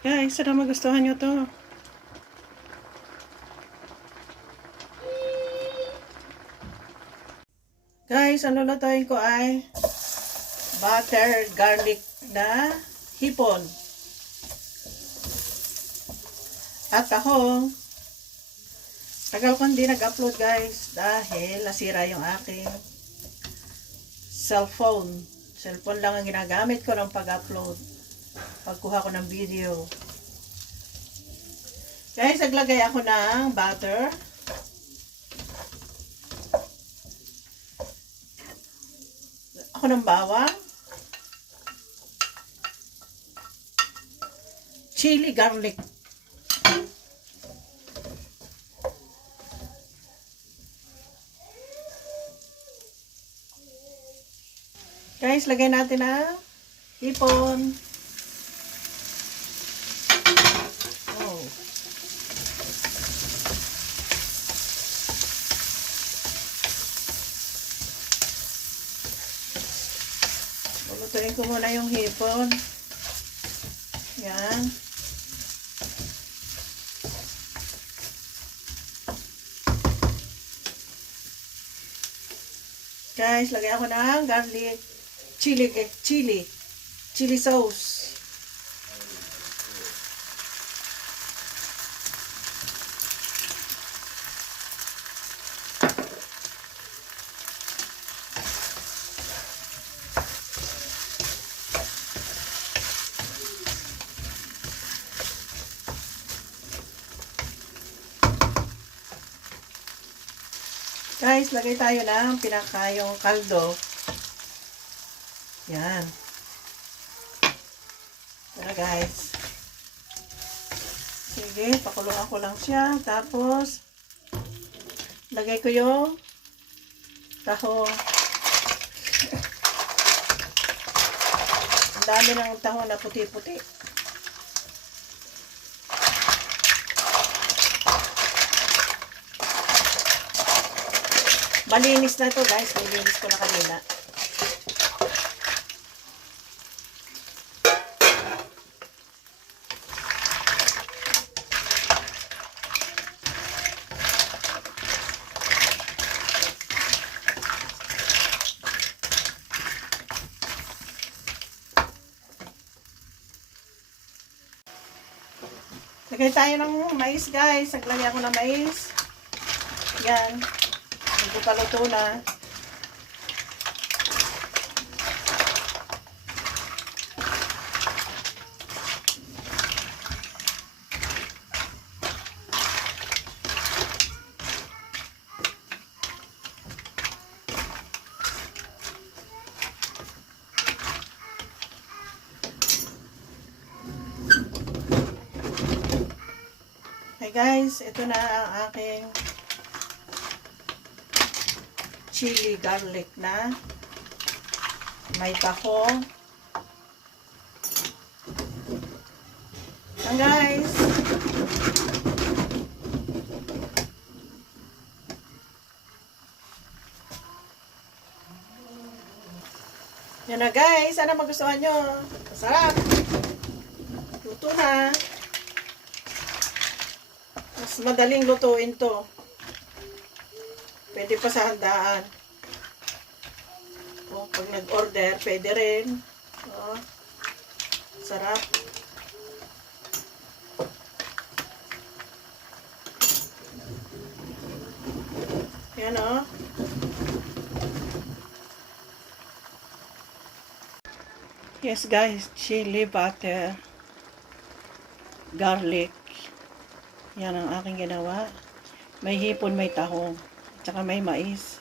Guys, sana magustuhan nyo to. Guys, ang lulutuin ko ay butter garlic na hipon. At tahong. Tagal ko hindi nag-upload guys dahil nasira yung aking cellphone. Cellphone lang ang ginagamit ko ng pag-upload. Pagkuha ko ng video. Guys, naglagay ako ng butter. Ako ng bawang. Chili garlic. Guys, lagay natin ang hipon. Oh. Lulutuin ko muna yung hipon. Yan. Guys, lagay ako ng garlic. Chili sauce. Guys, lagay tayo ng pinakayong kaldo. Yan. Tara guys. Sige, pakuluan ko lang siya. Tapos, lagay ko yung tahong. Ang dami ng tahong na puti-puti. Malinis na ito guys. Malinis ko na kanina. Lagay tayo ng mais guys. Naglagay ako ng mais. Yan. Hindi pa luto na. Hey guys, ito na ang aking chili garlic na may tahong. Yan guys. Yan na guys, sana magustuhan nyo. Masarap. Luto na. Mas madaling lutuin to. Pwede pa sa handaan. O, pag nag-order, pwede rin. O, sarap. Yan o. Yes guys, chili butter, garlic. Yan ang aking ginawa. May hipon, may tahong, tsaka may mais.